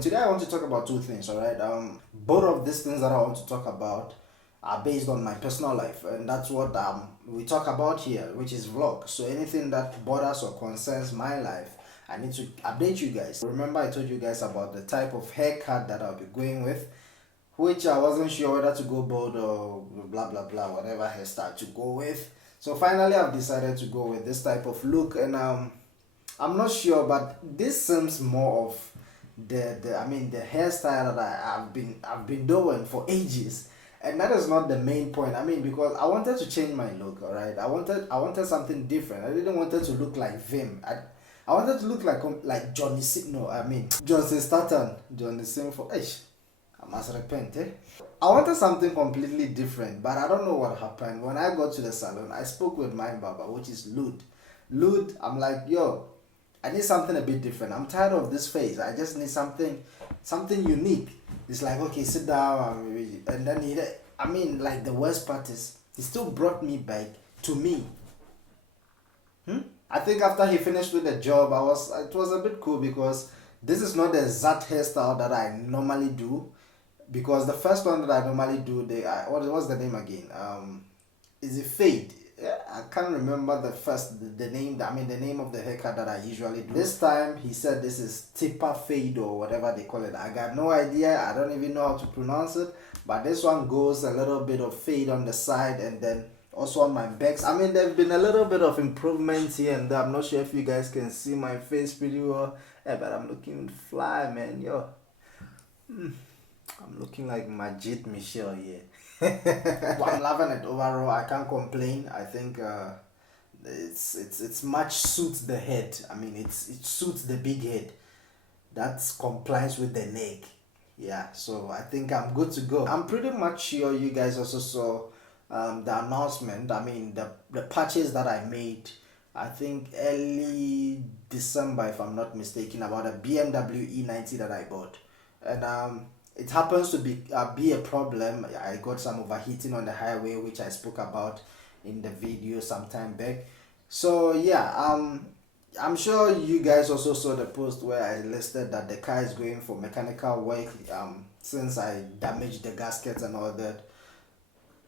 Today I want to talk about two things, alright? Both of these things that I want to talk about are based on my personal life, and that's what we talk about here, which is vlog. So anything that bothers or concerns my life, I need to update you guys. Remember I told you guys about the type of haircut that I'll be going with, which I wasn't sure whether to go bald or blah blah blah, whatever hairstyle to go with. So finally I've decided to go with this type of look, and I'm not sure, but this seems more of the hairstyle that I've been doing for ages, and that is not the main point. I mean, because I wanted to change my look. All right, I wanted something different. I didn't want it to look like Vim. I wanted to look like Johnny C. No, I mean Johnson Statham. Johnny Sing for. I must repent. I wanted something completely different, but I don't know what happened. When I got to the salon, I spoke with my barber, which is Lud. Lud, I'm like, yo, I need something a bit different. I'm tired of this face. I just need something unique. It's like, okay, sit down, and then I mean, like the worst part is he still brought me back to me. I think after he finished with the job, it was a bit cool because this is not the exact hairstyle that I normally do. Because the first one that I normally do, what's the name again? Is it fade? Yeah, I can't remember the name. I mean the name of the haircut that I usually do. This time he said this is tipper fade or whatever they call it. I got no idea. I don't even know how to pronounce it. But this one goes a little bit of fade on the side, and then also on my backs. I mean there've been a little bit of improvements here and there. I'm not sure if you guys can see my face pretty well. Yeah, but I'm looking fly, man. Yo. I'm looking like Majid Michelle here. Well, I'm loving it overall. I can't complain. I think it's much suits the head. I mean, it suits the big head. That complies with the neck. Yeah, so I think I'm good to go. I'm pretty much sure you guys also saw the announcement. I mean, the purchase that I made. I think early December, if I'm not mistaken, about a BMW E90 that I bought, and it happens to be a problem. I got some overheating on the highway, which I spoke about in the video some time back. So yeah, I'm sure you guys also saw the post where I listed that the car is going for mechanical work. Since I damaged the gaskets and all that.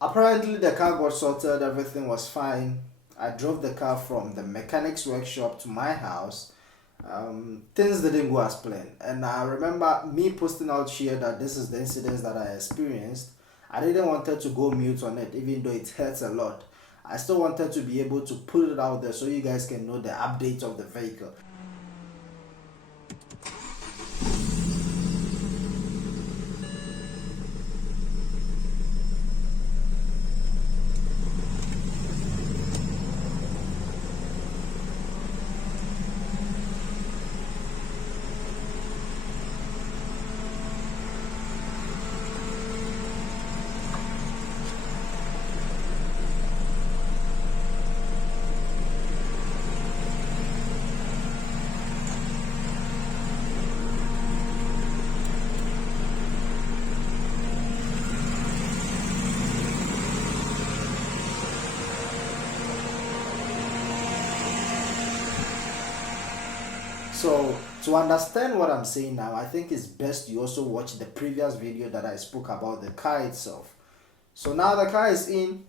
Apparently the car got sorted, everything was fine. I drove the car from the mechanic's workshop to my house. Things didn't go as planned, and I remember me posting out here that this is the incidents that I experienced. I didn't want to go mute on it, even though it hurts a lot. I still wanted to be able to put it out there so you guys can know the updates of the vehicle. So to understand what I'm saying now, I think it's best you also watch the previous video that I spoke about the car itself. So now the car is in.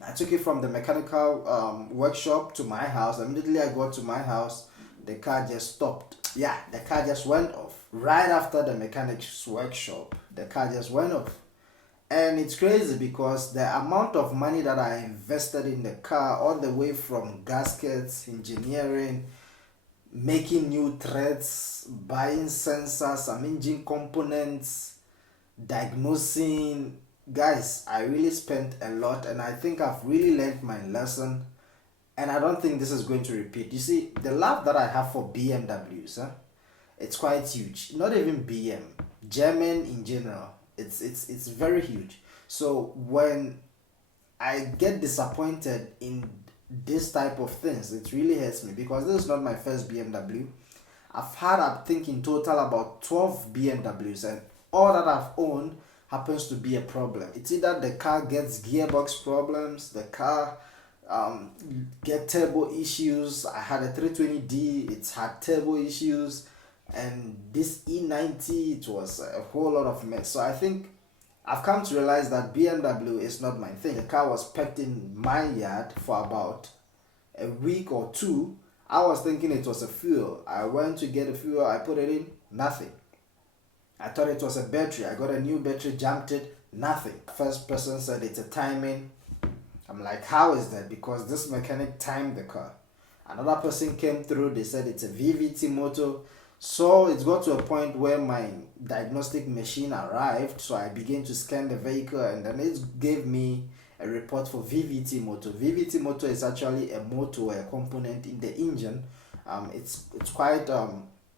I took it from the mechanical workshop to my house. Immediately I got to my house, the car just stopped. Yeah, the car just went off. Right after the mechanic's workshop, the car just went off. And it's crazy because the amount of money that I invested in the car, all the way from gaskets, engineering, making new threads, buying sensors, some engine components, diagnosing. Guys, I really spent a lot, and I think I've really learned my lesson, and I don't think this is going to repeat. You see, the love that I have for BMWs, it's quite huge. Not even BM, German in general. It's very huge. So when I get disappointed in this type of things, it really hurts me because this is not my first BMW. I've had, I think, in total about 12 BMWs, and all that I've owned happens to be a problem. It's either the car gets gearbox problems, the car get turbo issues. I had a 320D, it's had turbo issues. and this E90, it was a whole lot of mess. So I think I've come to realize that BMW is not my thing. The car was parked in my yard for about a week or two. I was thinking it was a fuel. I went to get a fuel, I put it in, nothing. I thought it was a battery. I got a new battery, jumped it, nothing. First person said it's a timing. I'm like, how is that? Because this mechanic timed the car. Another person came through, they said it's a VVT motor. So it got to a point where my diagnostic machine arrived. So I began to scan the vehicle, and then it gave me a report for VVT motor. VVT motor is actually a motor, a component in the engine. It's quite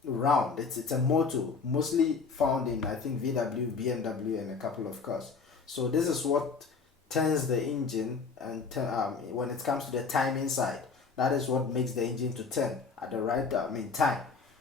round. It's a motor mostly found in, I think, VW, BMW, and a couple of cars. So this is what turns the engine, and when it comes to the timing side, that is what makes the engine to turn at the right time,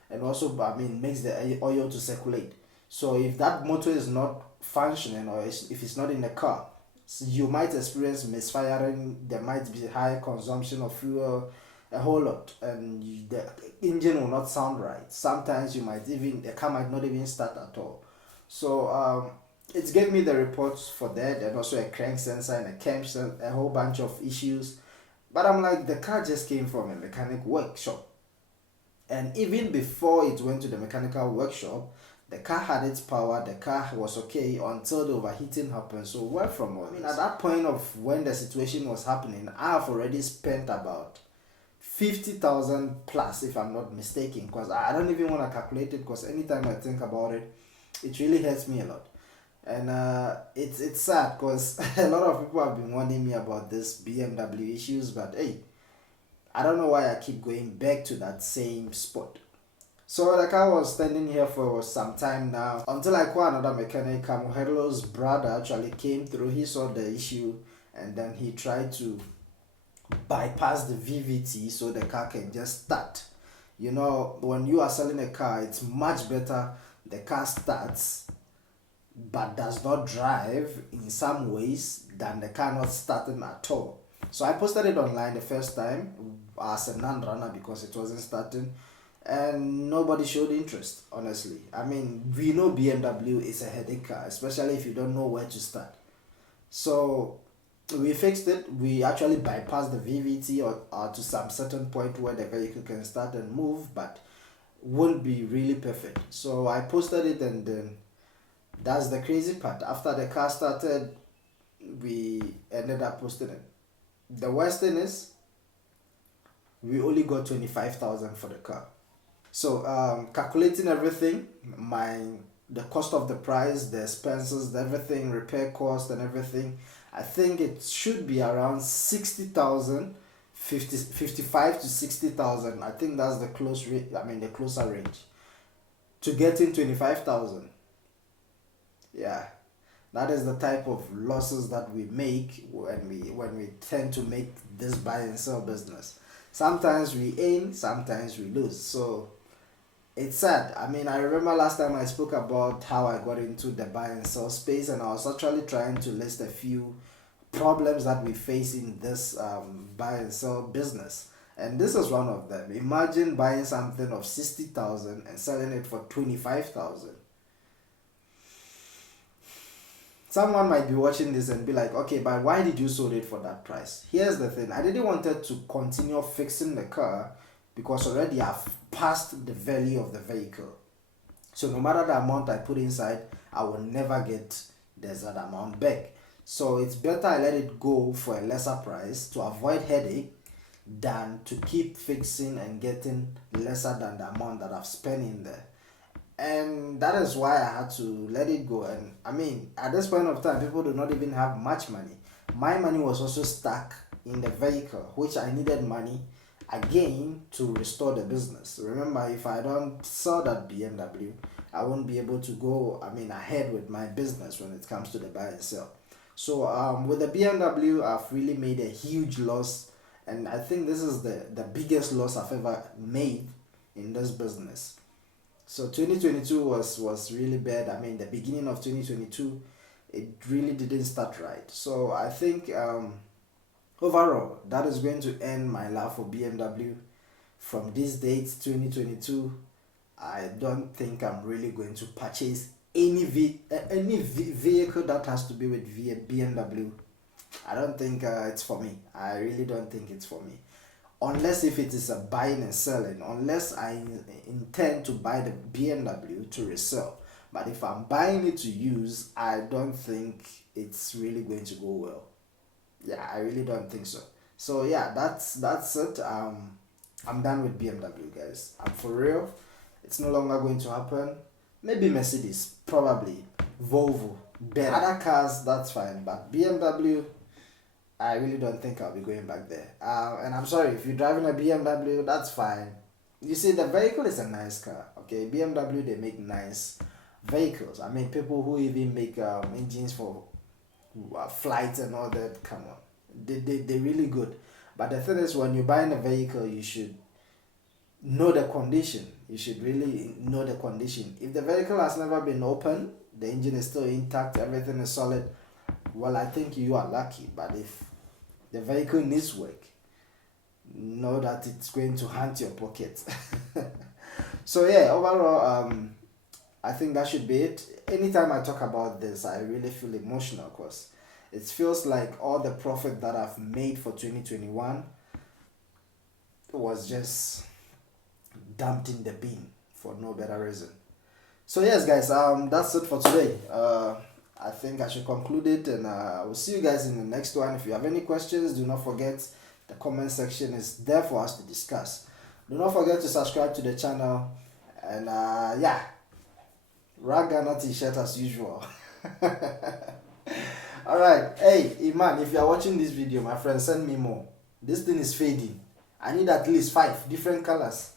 and also makes the oil to circulate. So if that motor is not functioning, or if it's not in the car, so you might experience misfiring. There might be high consumption of fuel, a whole lot, and the engine will not sound right. Sometimes the car might not even start at all. So it gave me the reports for that, and also a crank sensor and a cam sensor, a whole bunch of issues. But I'm like, the car just came from a mechanic workshop, and even before it went to the mechanical workshop, the car had its power, the car was okay until the overheating happened. So where from all this? At that point of when the situation was happening, I have already spent about 50,000 plus, if I'm not mistaken, because I don't even want to calculate it, because anytime I think about it, it really hurts me a lot. And it's sad, because a lot of people have been warning me about this BMW issues, but hey, I don't know why I keep going back to that same spot. So the car was standing here for some time now, until I called another mechanic. Kamuhero's brother actually came through. He saw the issue, and then he tried to bypass the VVT so the car can just start. You know, when you are selling a car, it's much better the car starts but does not drive in some ways than the car not starting at all. So I posted it online the first time as a non-runner because it wasn't starting, and nobody showed interest, honestly. I mean, we know BMW is a headache car, especially if you don't know where to start. So we fixed it. We actually bypassed the VVT or to some certain point where the vehicle can start and move, but won't be really perfect. So I posted it, and then that's the crazy part. After the car started, we ended up posting it. The worst thing is, we only got 25,000 for the car. So calculating everything, the cost of the price, the expenses, everything, repair cost and everything, I think it should be around 60,000, 55 to 60,000. I think that's the the closer range to getting 25,000. Yeah, that is the type of losses that we make when we tend to make this buy and sell business. Sometimes we aim, sometimes we lose. So it's sad. I mean, I remember last time I spoke about how I got into the buy and sell space, and I was actually trying to list a few problems that we face in this buy and sell business. And this is one of them. Imagine buying something of 60,000 and selling it for 25,000. Someone might be watching this and be like, okay, but why did you sold it for that price? Here's the thing. I didn't want to continue fixing the car because already I've passed the value of the vehicle. So no matter the amount I put inside, I will never get that amount back. So it's better I let it go for a lesser price to avoid headache than to keep fixing and getting lesser than the amount that I've spent in there. And that is why I had to let it go. And I mean, at this point of time, people do not even have much money. My money was also stuck in the vehicle, which I needed money again to restore the business. Remember, if I don't sell that BMW, I won't be able to go ahead with my business when it comes to the buy and sell. So with the BMW, I've really made a huge loss, and I think this is the biggest loss I've ever made in this business. So 2022 was really bad. I mean, the beginning of 2022, it really didn't start right. So I think overall, that is going to end my love for BMW. From this date, 2022, I don't think I'm really going to purchase any vehicle that has to be with BMW. I don't think it's for me. I really don't think it's for me. Unless if it is a buying and selling, unless I intend to buy the BMW to resell. But if I'm buying it to use, I don't think it's really going to go well. Yeah, I really don't think so. So yeah, that's it. I'm done with BMW, guys. I'm for real. It's no longer going to happen. Maybe Mercedes, probably Volvo, better. Other cars, that's fine, but BMW, I really don't think I'll be going back there. And I'm sorry if you're driving a BMW, that's fine. You see, the vehicle is a nice car. Okay, BMW, they make nice vehicles. I mean, people who even make engines for flights and all that. Come on, they're really good. But the thing is, when you're buying a vehicle, you should know the condition. You should really know the condition. If the vehicle has never been opened, the engine is still intact, everything is solid, well, I think you are lucky. But if the vehicle needs work, know that it's going to haunt your pocket. So yeah, overall, I think that should be it. Anytime I talk about this, I really feel emotional because it feels like all the profit that I've made for 2021 was just dumped in the bin for no better reason. So yes, guys, that's it for today. I think I should conclude it, and I will see you guys in the next one. If you have any questions, do not forget the comment section is there for us to discuss. Do not forget to subscribe to the channel, and yeah, rock Ghana t-shirt as usual. All right, hey Iman, if you are watching this video, my friend, send me more. This thing is fading. I need at least 5 different colors.